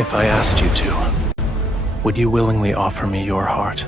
If I asked you to, would you willingly offer me your heart?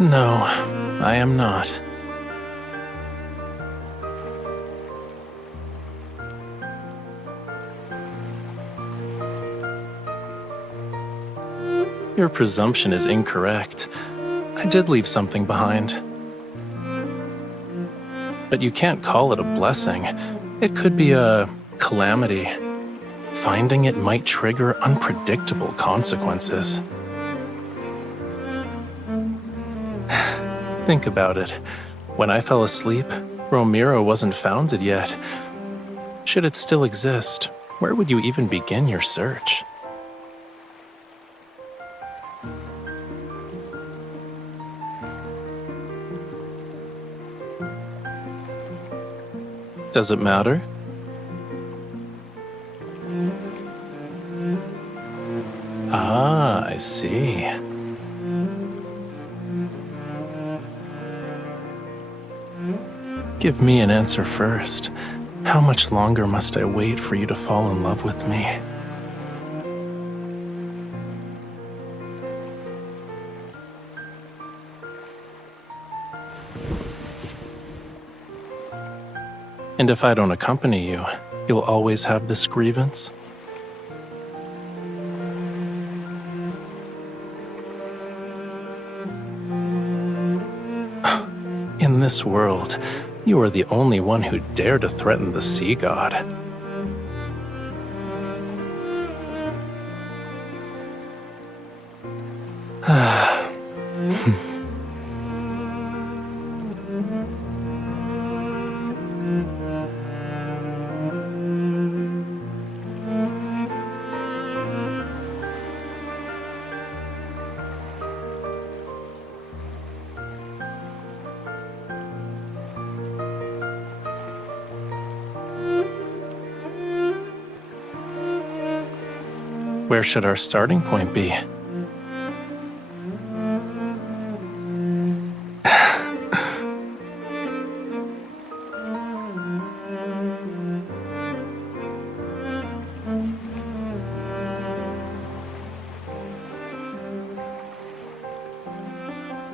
No, I am not. Your presumption is incorrect. I did leave something behind. But you can't call it a blessing. It could be a calamity. Finding it might trigger unpredictable consequences. Think about it. When I fell asleep, Romero wasn't founded yet. Should it still exist, where would you even begin your search? Does it matter? Ah, I see. Give me an answer first. How much longer must I wait for you to fall in love with me? And if I don't accompany you, you'll always have this grievance? In this world, you are the only one who dare to threaten the sea god. Where should our starting point be?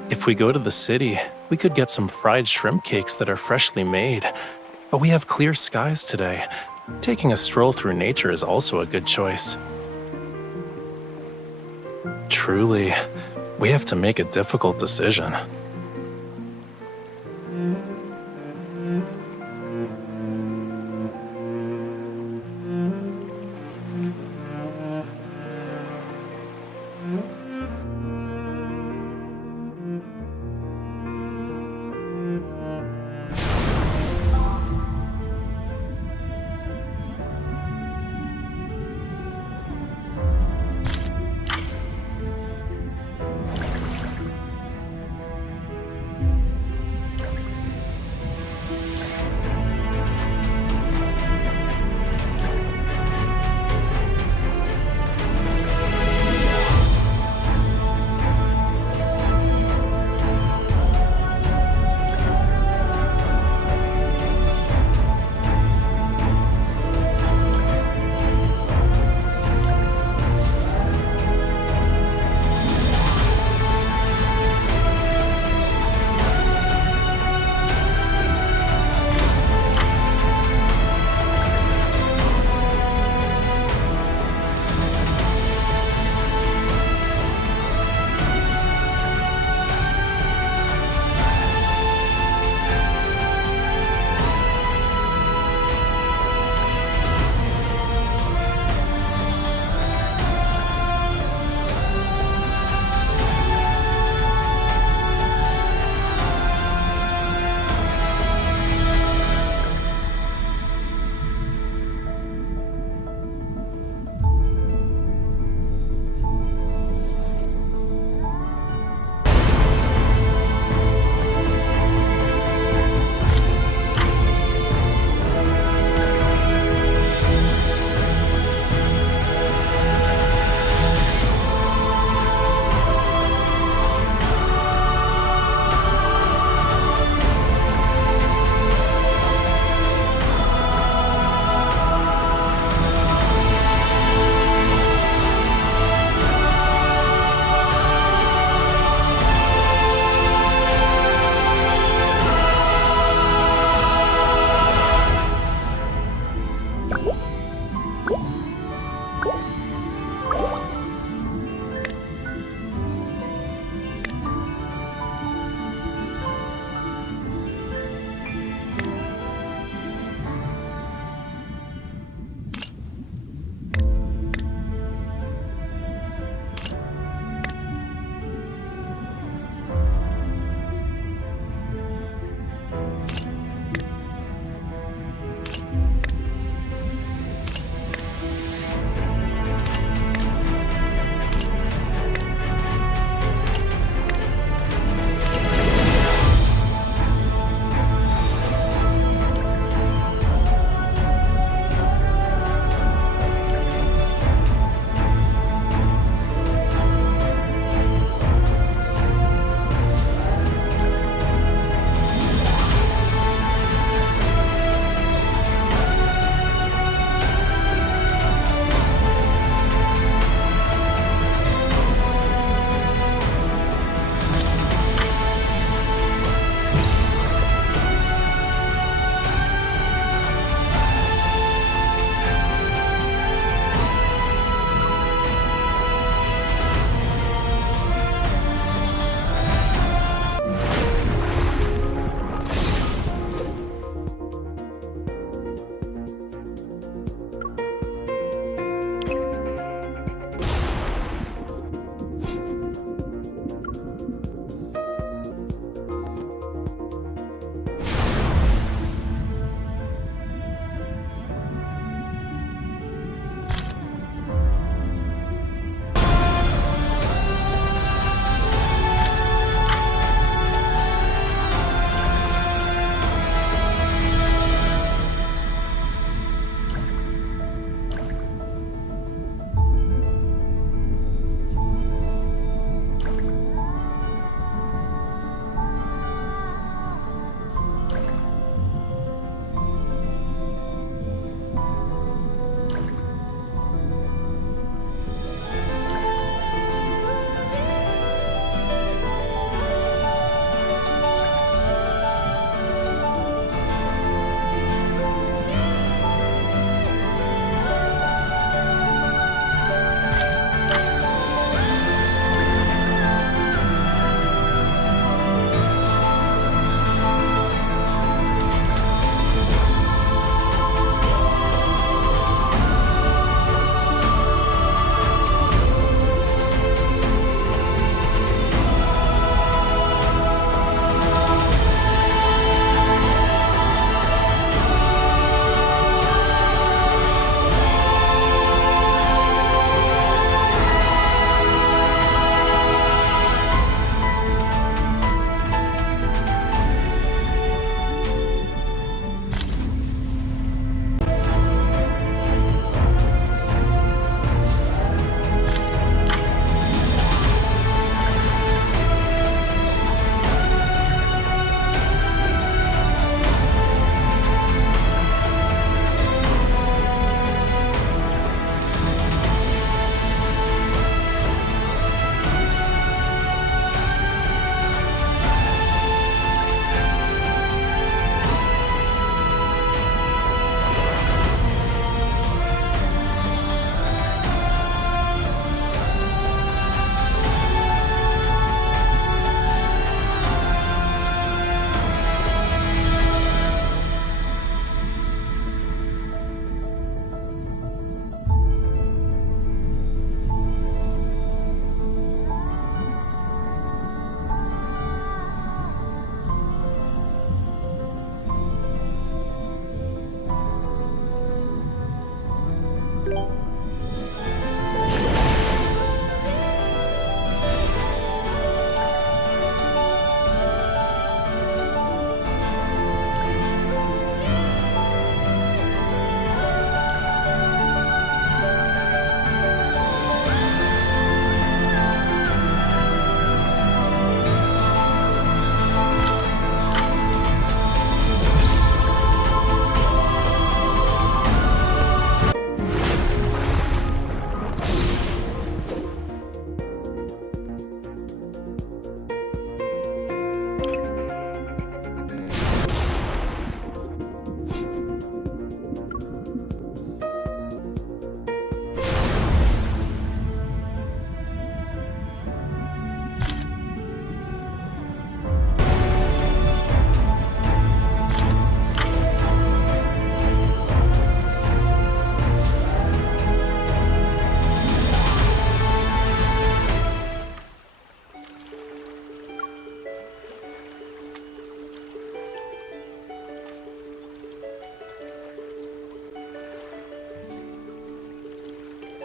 If we go to the city, we could get some fried shrimp cakes that are freshly made. But we have clear skies today. Taking a stroll through nature is also a good choice. Truly, we have to make a difficult decision.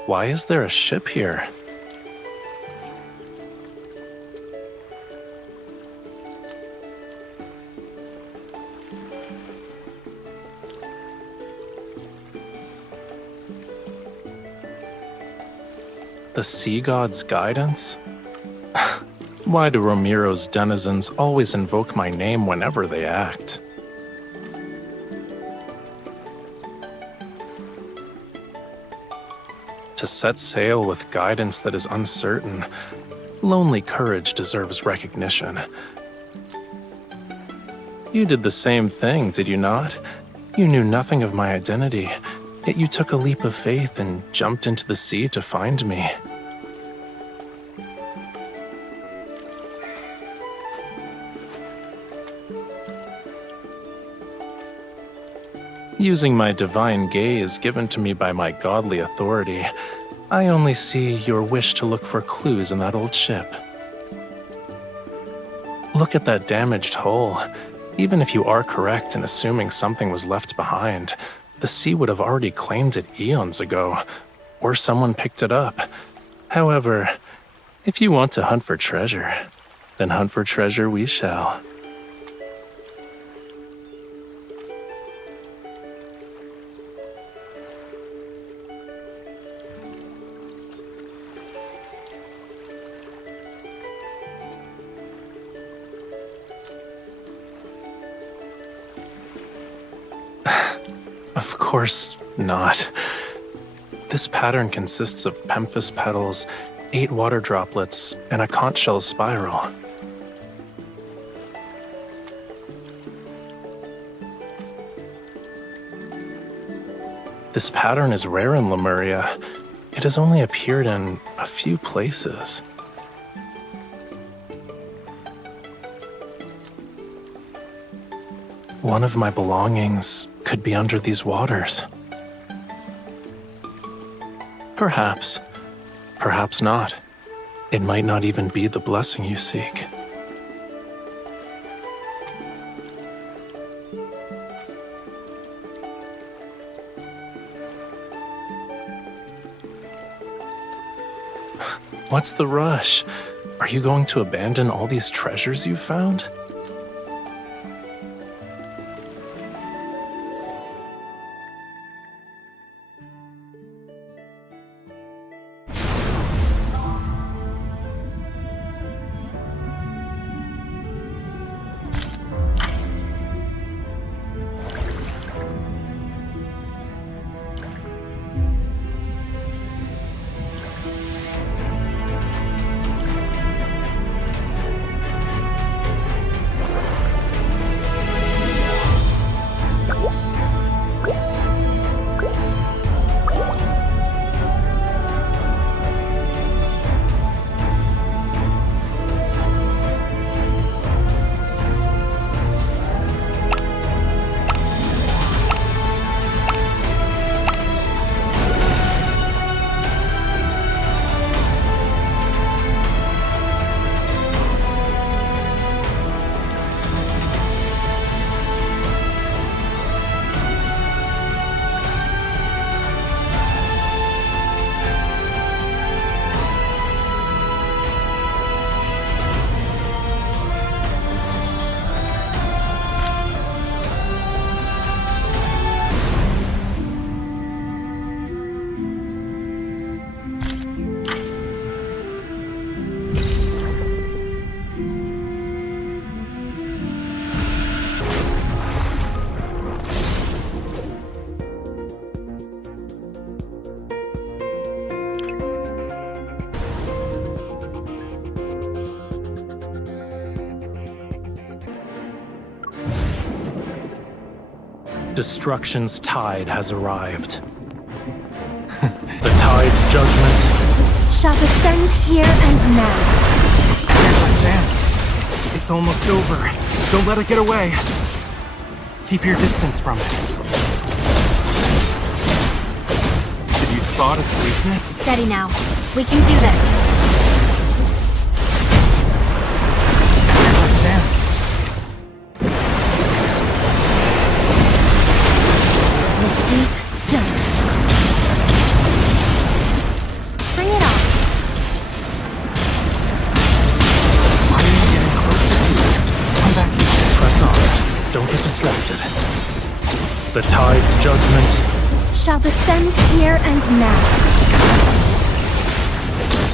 Why is there a ship here? The sea god's guidance? Why do Romero's denizens always invoke my name whenever they act? To set sail with guidance that is uncertain, lonely courage deserves recognition. You did the same thing, did you not? You knew nothing of my identity, yet you took a leap of faith and jumped into the sea to find me. Using my divine gaze given to me by my godly authority, I only see your wish to look for clues in that old ship. Look at that damaged hull. Even if you are correct in assuming something was left behind, the sea would have already claimed it eons ago, or someone picked it up. However, if you want to hunt for treasure, then hunt for treasure we shall. Of course not. This pattern consists of pemphis petals, 8 water droplets, and a conch shell spiral. This pattern is rare in Lemuria. It has only appeared in a few places. One of my belongings could be under these waters. Perhaps. Perhaps not. It might not even be the blessing you seek. What's the rush? Are you going to abandon all these treasures you found? Destruction's tide has arrived. The tide's judgment shall descend here and now. Here's our chance. It's almost over. Don't let it get away. Keep your distance from it. Did you spot its weakness? Steady now. We can do this. Here's our chance. The deep stirs. distracted. The tide's judgment Shall descend here and now.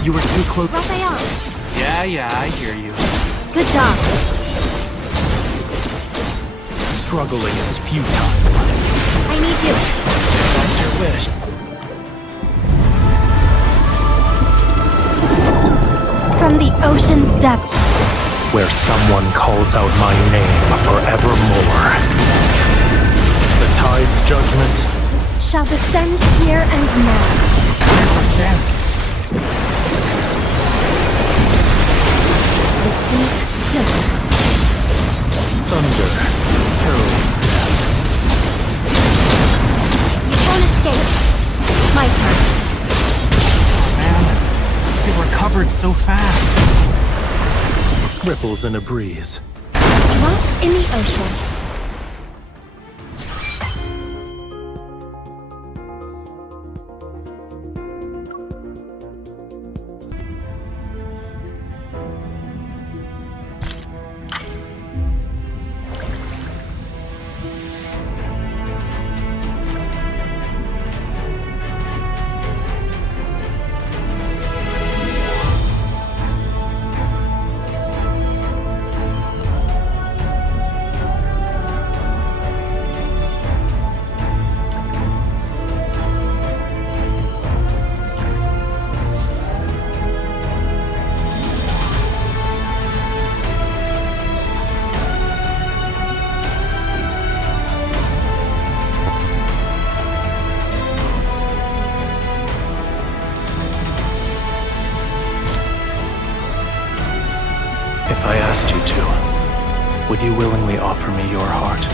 You were too close. Rafayel, Yeah, I hear you. good job. struggling is futile. I need you. That's your wish. From the ocean's depths. Where someone calls out my name forevermore. The tide's judgment Shall descend here and now. Here's our chance. The deep stirs. thunder heralds death. You won't escape. My turn. Man, it recovered so fast. Ripples in a breeze. Drop in the ocean. If I asked you to, would you willingly offer me your heart?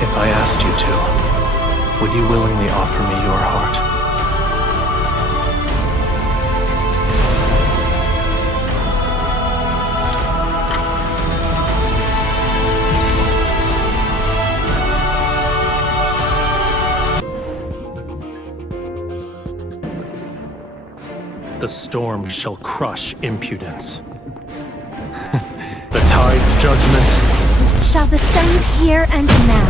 If I asked you to, would you willingly offer me your heart? The storm shall crush impudence. The tide's judgment Shall descend here and now.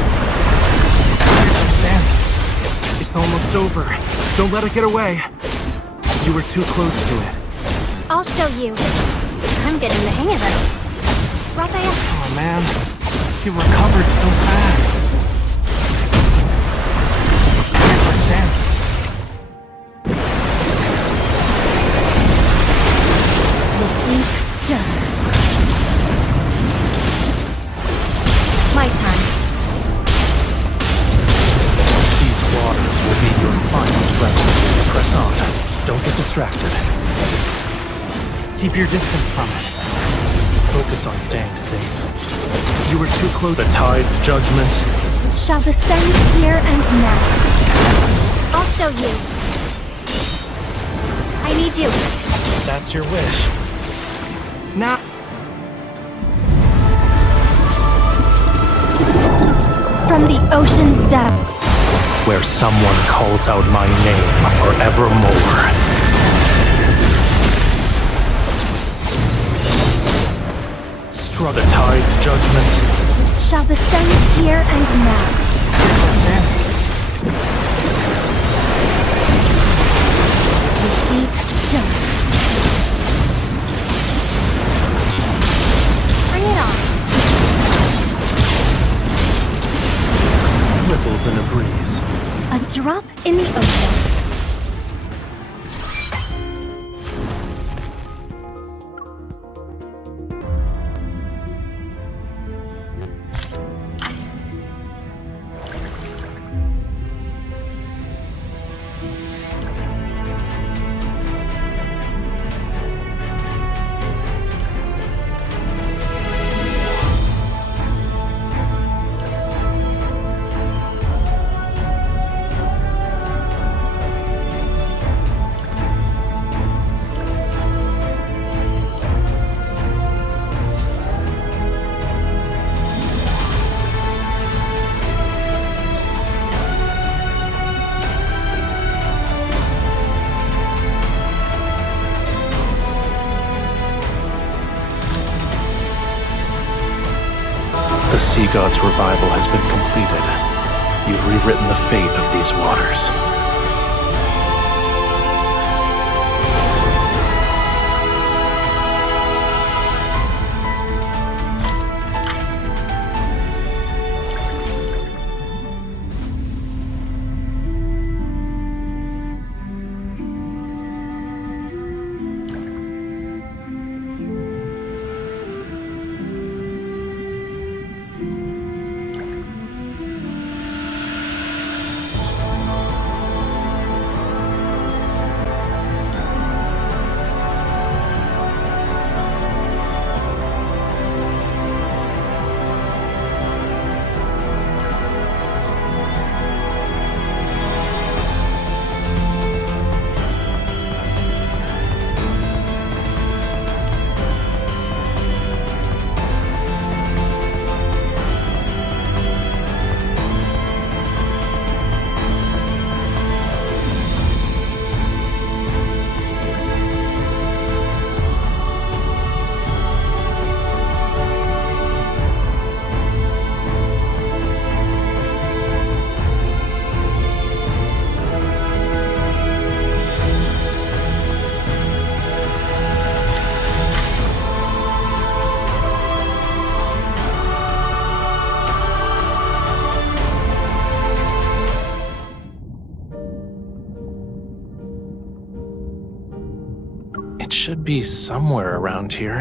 Here's our chance. It's almost over. Don't let it get away. You were too close to it. I'll show you. I'm getting the hang of it. Rafayel, Oh man, it recovered so fast. Here's our chance. Don't get distracted. Keep your distance from it. Focus on staying safe. You were too close. The tide's judgment Shall descend here and now. I'll show you. I need you. That's your wish. Now. From the ocean's depths. Where someone calls out my name forevermore. The tide's judgment shall descend here and now. The deep stirs. Bring it on. Ripples in a breeze. A drop in the ocean. The Seagod's revival has been completed. You've rewritten the fate of these waters. It should be somewhere around here.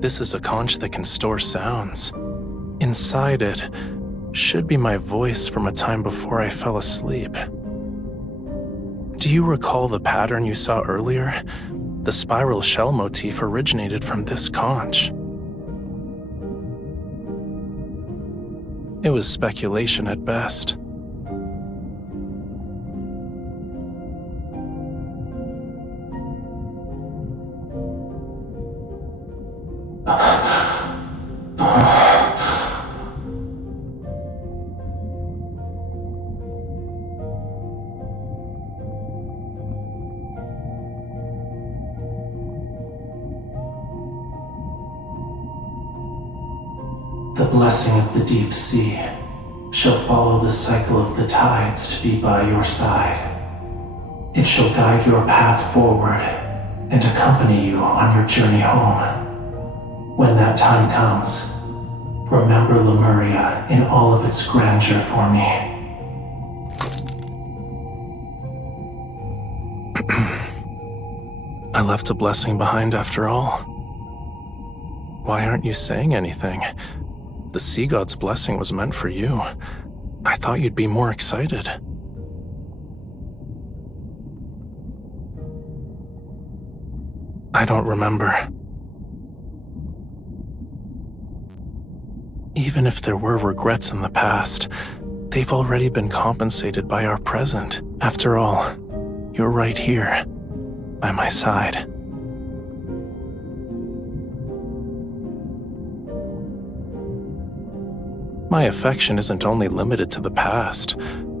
This is a conch that can store sounds. Inside it should be my voice from a time before I fell asleep. Do you recall the pattern you saw earlier? The spiral shell motif originated from this conch. It was speculation at best. The blessing of the deep sea shall follow the cycle of the tides to be by your side. It shall guide your path forward and accompany you on your journey home. When that time comes, remember Lemuria in all of its grandeur for me. I left a blessing behind after all. Why aren't you saying anything? The Sea God's blessing was meant for you. I thought you'd be more excited. I don't remember. Even if there were regrets in the past, they've already been compensated by our present. After all, you're right here, by my side. My affection isn't only limited to the past.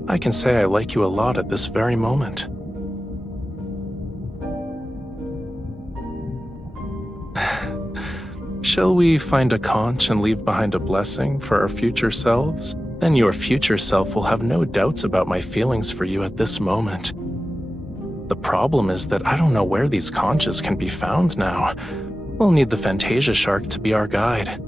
I can say I like you a lot at this very moment. Shall we find a conch and leave behind a blessing for our future selves? Then your future self will have no doubts about my feelings for you at this moment. The problem is that I don't know where these conches can be found now. We'll need the Fantasia Shark to be our guide.